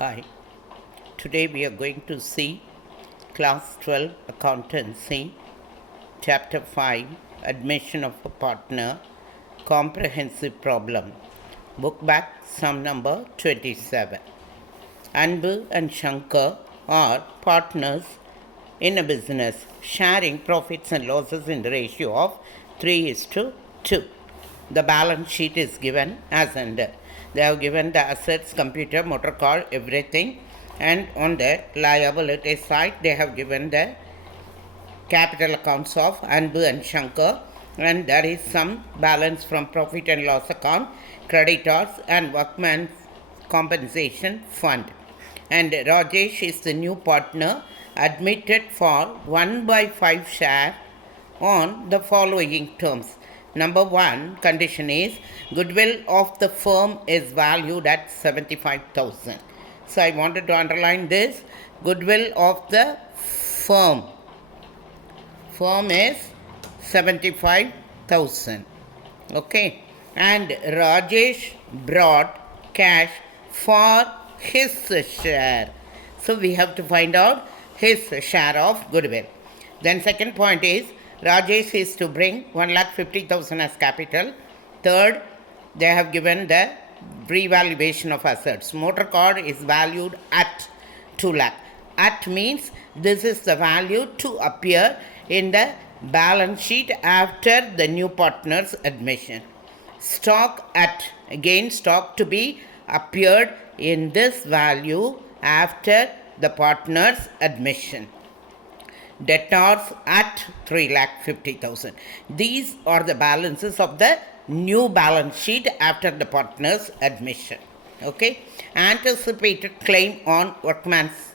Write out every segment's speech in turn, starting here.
Hi, today we are going to see Class 12 Accountancy, Chapter 5 Admission of a Partner, Comprehensive Problem, Book back sum number 27. Anbu and Shankar are partners in a business, sharing profits and losses in the ratio of 3:2. The balance sheet is given as under. They have given the assets, computer, motor car, everything, and on the liability side, they have given the capital accounts of Anbu and Shankar, and there is some balance from profit and loss account, creditors, and workman's compensation fund. And Rajesh is the new partner admitted for 1/5 share on the following terms. Number one condition is goodwill of the firm is valued at 75,000. So I wanted to underline this goodwill of the firm. Firm is 75,000. Okay. And Rajesh brought cash for his share. So we have to find out his share of goodwill. Then second point is Rajesh is to bring 1,50,000 as capital. Third, they have given the revaluation of assets. Motor car is valued at 2 lakh. At means this is the value to appear in the balance sheet after the new partner's admission. Stock at, again stock to be appeared in this value after the partner's admission. Debtors at 3,50,000. These are the balances of the new balance sheet after the partner's admission. Okay. Anticipated claim on workman's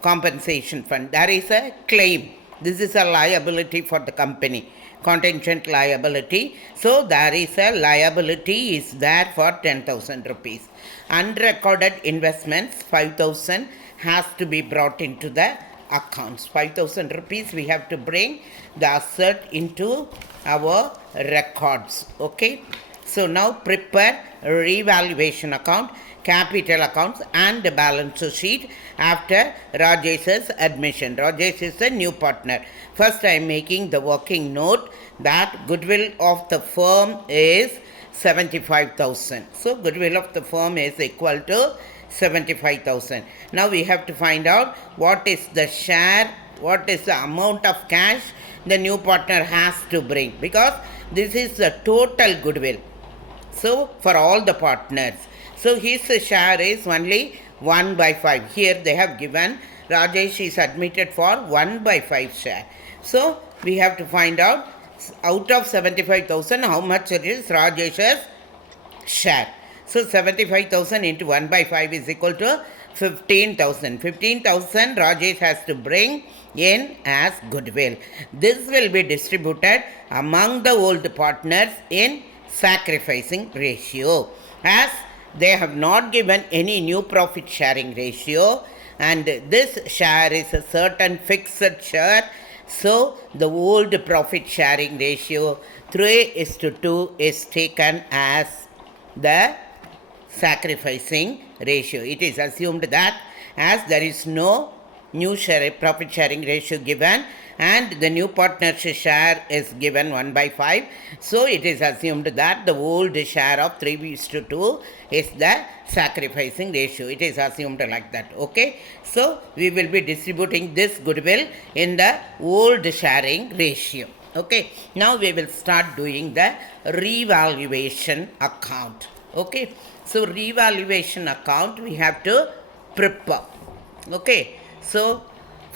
compensation fund. There is a claim. This is a liability for the company. Contingent liability. So there is a liability is there for 10,000 rupees. Unrecorded investments 5,000 has to be brought into the accounts. 5,000 rupees we have to bring the asset into our records. Okay. So now prepare revaluation account, capital accounts and the balance sheet after Rajesh's admission. Rajesh is a new partner. First I am making the working note that goodwill of the firm is 75,000. So goodwill of the firm is equal to 75,000. Now we have to find out what is the share, what is the amount of cash the new partner has to bring, because this is the total goodwill. So for all the partners. So his share is only 1/5. Here they have given Rajesh is admitted for 1/5 share. So we have to find out of 75,000 how much it is Rajesh's share. So 75,000 into 1/5 is equal to 15,000. 15,000 Rajesh has to bring in as goodwill. This will be distributed among the old partners in sacrificing ratio, as they have not given any new profit sharing ratio, and this share is a certain fixed share. So the old profit sharing ratio 3:2 is taken as the sacrificing ratio. It is assumed that as there is no new profit sharing ratio given and the new partnership share is given 1/5, so it is assumed that the old share of 3:2 is the sacrificing ratio. It is assumed like that. Okay. So we will be distributing this goodwill in the old sharing ratio. Okay. Now we will start doing the revaluation account. Okay. So revaluation account we have to prepare. Okay. So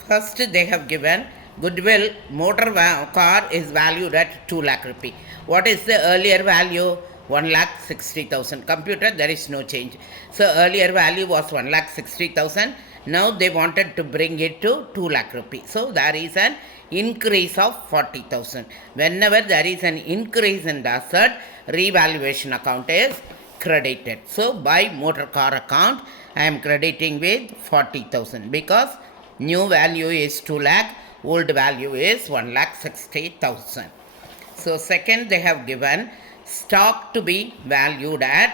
first they have given goodwill motor car is valued at 2 lakh rupee. What is the earlier value? 1,60,000. Computer, there is no change. So earlier value was 1,60,000. Now they wanted to bring it to 2 lakh rupee. So there is an increase of 40,000. Whenever there is an increase in the asset, revaluation account is credited. So by motor car account, I am crediting with 40,000 because new value is 2 lakh, old value is 1,60,000. So second they have given stock to be valued at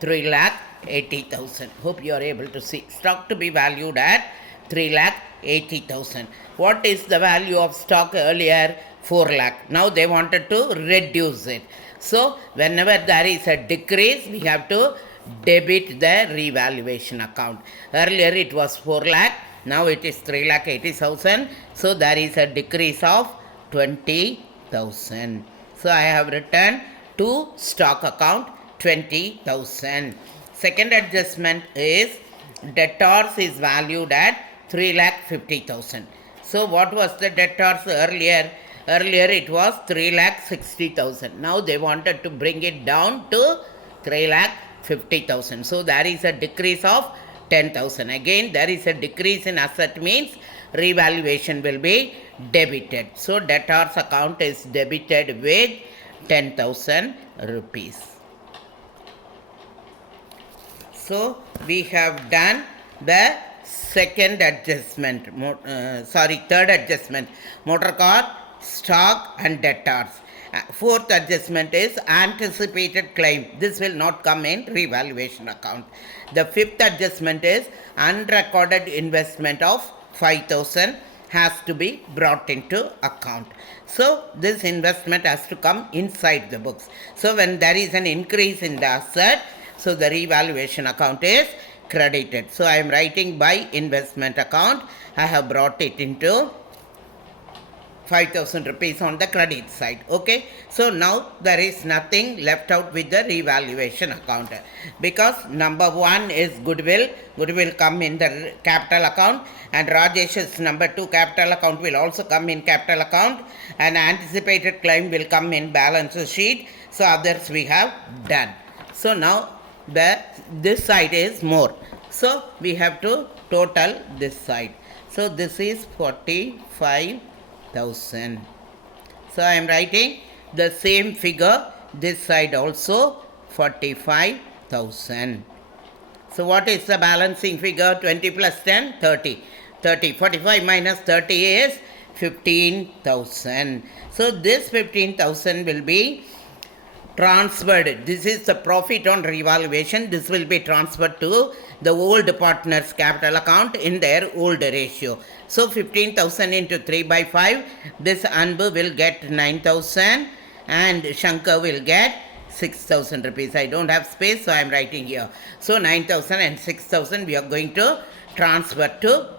3 lakh 3,80,000. Hope you are able to see. Stock to be valued at 3,80,000. What is the value of stock earlier? 4 lakh. Now they wanted to reduce it. So whenever there is a decrease, we have to debit the revaluation account. Earlier it was 4 lakh. Now it is 3,80,000. So there is a decrease of 20,000. So I have written to stock account 20,000. Second adjustment is debtors is valued at 3,50,000. So what was the debtors earlier? Earlier it was 3,60,000. Now they wanted to bring it down to 3,50,000. So there is a decrease of 10,000. Again, there is a decrease in asset means revaluation will be debited. So debtors account is debited with 10,000 rupees. So we have done the second adjustment, third adjustment, motor car, stock and debtors. Fourth adjustment is anticipated claim. This will not come in revaluation account. The fifth adjustment is unrecorded investment of 5,000 has to be brought into account. So this investment has to come inside the books. So when there is an increase in the asset, so the revaluation account is credited. So I am writing by investment account. I have brought it into 5,000 rupees on the credit side. Okay. So now there is nothing left out with the revaluation account. Because number 1 is goodwill. Goodwill come in the capital account. And Rajesh's number 2 capital account will also come in capital account. And anticipated claim will come in balance sheet. So others we have done. So now this side is more. So we have to total this side. So this is 45,000. So I am writing the same figure this side also 45,000. So what is the balancing figure? 20 plus 10, 30. 30. 45 minus 30 is 15,000. So this 15,000 will be transferred. This is the profit on revaluation. This will be transferred to the old partner's capital account in their old ratio. So 15,000 into 3 by 5. This Anbu will get 9,000 and Shankar will get 6,000 rupees. I don't have space, so I am writing here. So 9,000 and 6,000 we are going to transfer to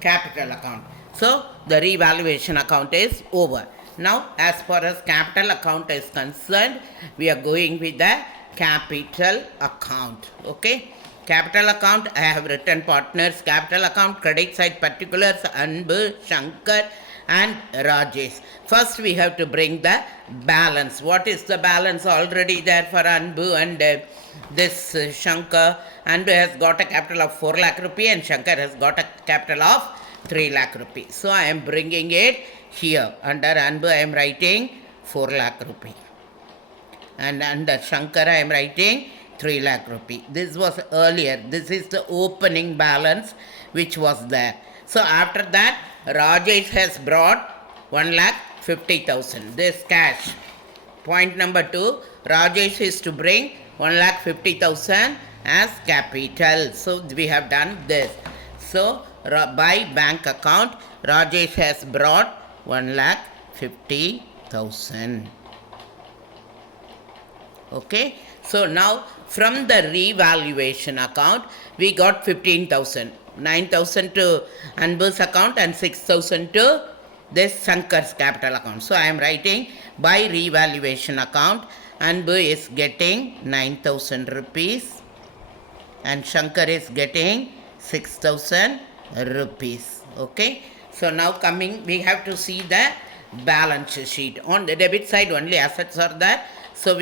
capital account. So the revaluation account is over. Now, as far as capital account is concerned, we are going with the capital account. Okay. Capital account, I have written partners, capital account, credit side particulars, Anbu, Shankar and Rajesh. First, we have to bring the balance. What is the balance already there for Anbu and this Shankar? Anbu has got a capital of 4 lakh rupee and Shankar has got a capital of 3 lakh rupee. So, I am bringing it here. Under Anbu, I am writing 4 lakh rupee. And under Shankar, I am writing 3 lakh rupee. This was earlier. This is the opening balance which was there. So, after that, Rajesh has brought 1,50,000. This cash. Point number 2, Rajesh is to bring 1,50,000 as capital. So, we have done this. So, by bank account, Rajesh has brought 1,50,000. Okay. So, now from the revaluation account, we got 15,000. 9,000 to Anbu's account and 6,000 to this Shankar's capital account. So, I am writing by revaluation account, Anbu is getting 9,000 rupees and Shankar is getting 6,000 rupees. Okay. So, now coming, we have to see the balance sheet. On the debit side, only assets are there. So,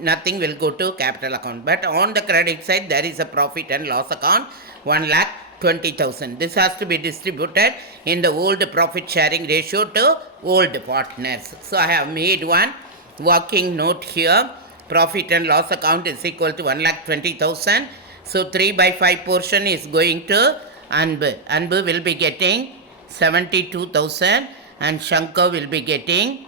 nothing will go to capital account. But on the credit side, there is a profit and loss account, 1,20,000. This has to be distributed in the old profit sharing ratio to old partners. So, I have made one working note here. Profit and loss account is equal to 1,20,000. So, 3 by 5 portion is going to Anbu. Anbu will be getting 72,000 and Shankar will be getting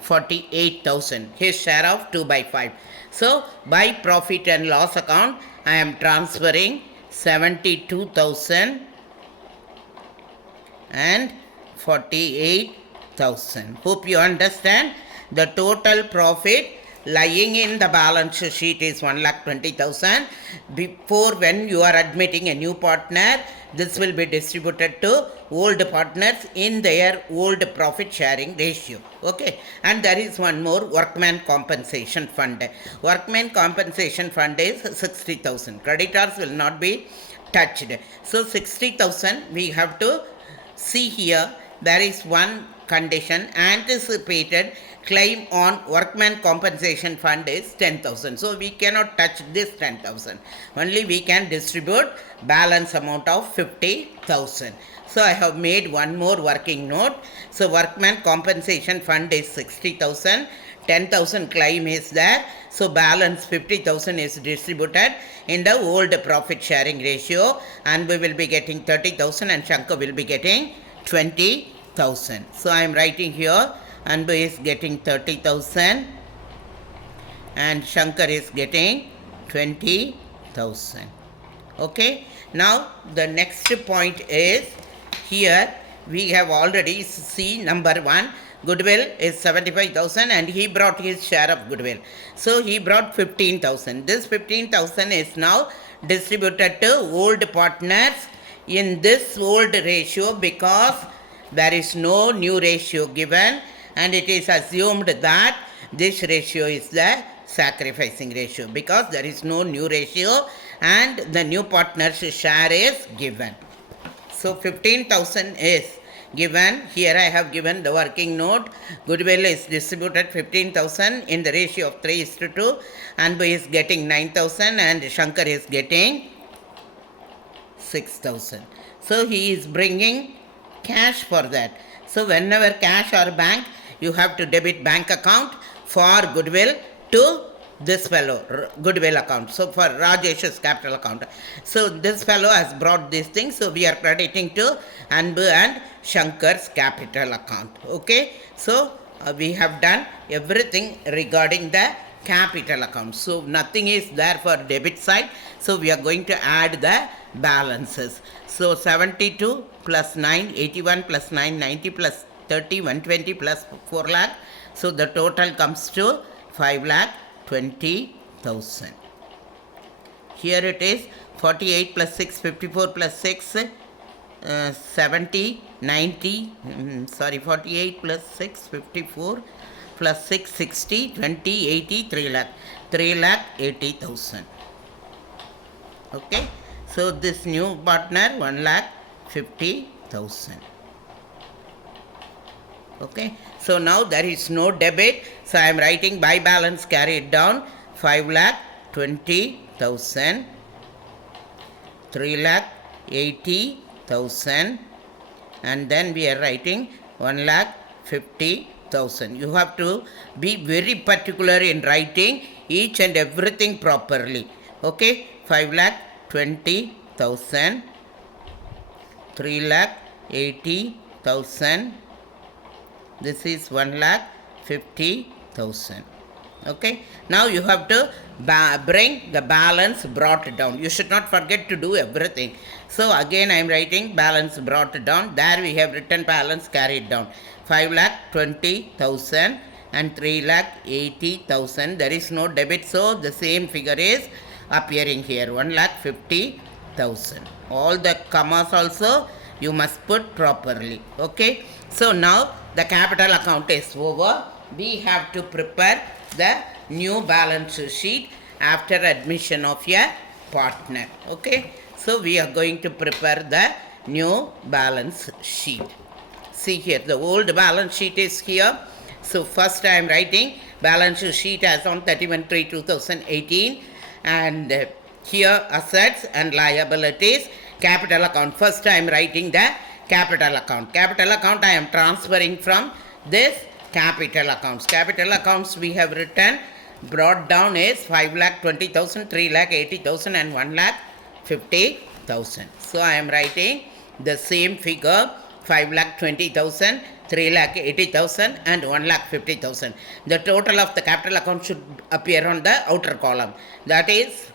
48,000. His share of 2 by 5. So, by profit and loss account, I am transferring 72,000 and 48,000. Hope you understand. The total profit lying in the balance sheet is 1,20,000. Before, when you are admitting a new partner, this will be distributed to old partners in their old profit sharing ratio. Okay, and there is one more, workman compensation fund. Workman compensation fund is 60,000. Creditors will not be touched. So 60,000 we have to see here. There is one condition, anticipated claim on workman compensation fund is 10,000. So we cannot touch this 10,000. Only we can distribute balance amount of 50,000. So I have made one more working note. So workman compensation fund is 60,000. 10,000 claim is there. So balance 50,000 is distributed in the old profit sharing ratio, and we will be getting 30,000 and Shankar will be getting 20,000. So I am writing here, Anbu is getting 30,000 and Shankar is getting 20,000. Okay. Now the next point is, here we have already seen number 1. Goodwill is 75,000 and he brought his share of goodwill. So he brought 15,000. This 15,000 is now distributed to old partners in this old ratio, because there is no new ratio given, and it is assumed that this ratio is the sacrificing ratio, because there is no new ratio and the new partner's share is given. So 15,000 is given. Here I have given the working note. Goodwill is distributed 15,000 in the ratio of 3:2. Anbu is getting 9,000 and Shankar is getting 6,000. So he is bringing cash for that. So whenever cash or bank, you have to debit bank account for goodwill to this fellow, goodwill account. So for Rajesh's capital account. So this fellow has brought these things. So we are crediting to Anbu and Shankar's capital account. Okay. So we have done everything regarding the capital account. So nothing is there for debit side. So we are going to add the balances. So 72 plus 9, 81 plus 9, 90 plus 30, 120 plus 4 lakh. So the total comes to 5,20,000. Here it is 48 plus 6, 54 plus 6, 70, 90, 48 plus 6, 54 plus 6, 60, 20, 80, 3 lakh. 3,80,000. Okay. So this new partner 1,50,000. Okay. So now there is no debit. So I am writing by balance carried down 5,20,000, 3,80,000, and then we are writing 1,50,000. You have to be very particular in writing each and everything properly. Okay. 5,20,000, 3,80,000. This is 1,50,000. Okay. Now you have to bring the balance brought down. You should not forget to do everything. So again I am writing balance brought down. There we have written balance carried down. 5,20,000 and 3,80,000. There is no debit. So the same figure is appearing here, 1,50,000. All the commas also you must put properly. Okay. So now the capital account is over. We have to prepare the new balance sheet after admission of a partner. Okay. So we are going to prepare the new balance sheet. See here, the old balance sheet is here. So first I am writing balance sheet as on 31/3/2018, and here assets and liabilities, capital account. First I am writing the capital account. Capital account I am transferring from this capital accounts. Capital accounts we have written, brought down is 5,20,000, 3,80,000 and 1,50,000. So I am writing the same figure, 5,20,000, 3,80,000 and 1,50,000. The total of the capital account should appear on the outer column. That is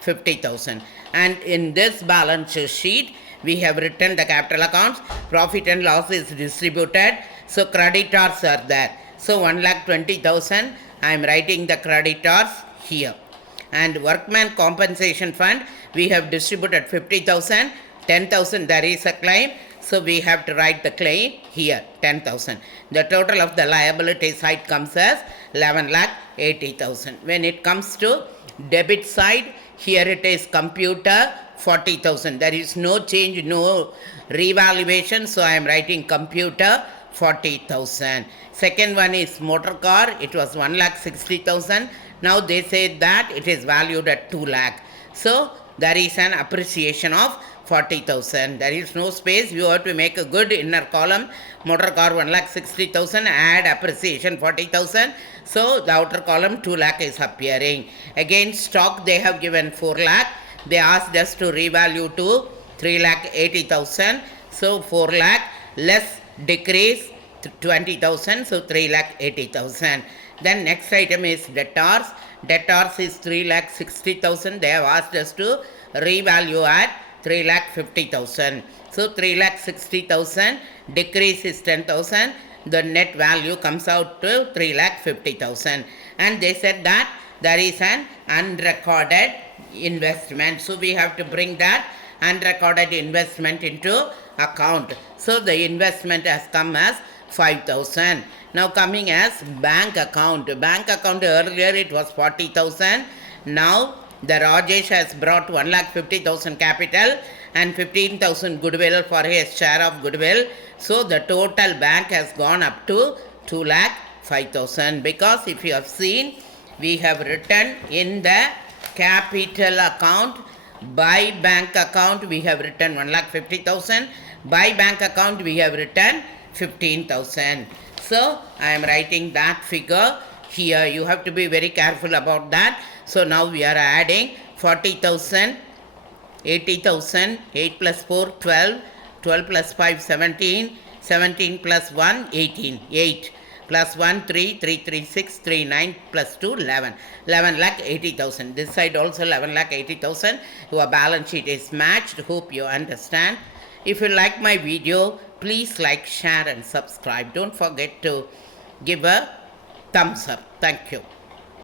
50,000. And in this balance sheet, we have written the capital accounts, profit and loss is distributed, so creditors are there. So 1,20,000, I am writing the creditors here. And workman compensation fund, we have distributed 50,000, 10,000 there is a claim, so we have to write the claim here, 10,000. The total of the liability side comes as 11,80,000. When it comes to debit side, here it is computer 40,000. There is no change, no revaluation, so I am writing computer 40,000. Second one is motor car, it was 1,60,000. Now they say that it is valued at 2 lakh. So there is an appreciation of 40,000. There is no space. You have to make a good inner column. Motor car 1,60,000, add appreciation 40,000. So the outer column 2 lakh is appearing. Again, stock they have given 4 lakh. They asked us to revalue to 3,80,000. So 4 lakh less decrease 20,000. So 3,80,000. Then next item is debtors. Debtors is 3,60,000. They have asked us to revalue at 3,50,000. So 3,60,000 decrease is 10,000. The net value comes out to 3,50,000. And they said that there is an unrecorded investment. So we have to bring that unrecorded investment into account. So the investment has come as 5,000. Now coming as bank account. Bank account earlier it was 40,000. Now the Rajesh has brought 1,50,000 capital and 15,000 goodwill for his share of goodwill. So the total bank has gone up to 2,05,000. Because if you have seen, we have written in the capital account, by bank account we have written 1,50,000. By bank account we have written 15,000. So I am writing that figure here. You have to be very careful about that. So now we are adding 40,000, 80,000, 8 plus 4, 12, 12 plus 5, 17, 17 plus 1, 18, 8 plus 1, 3, 3, 3, 6, 3, 9 plus 2, 11. 11,80,000. This side also 11,80,000. Your balance sheet is matched. Hope you understand. If you like my video, please like, share and subscribe. Don't forget to give a thumbs up. Thank you.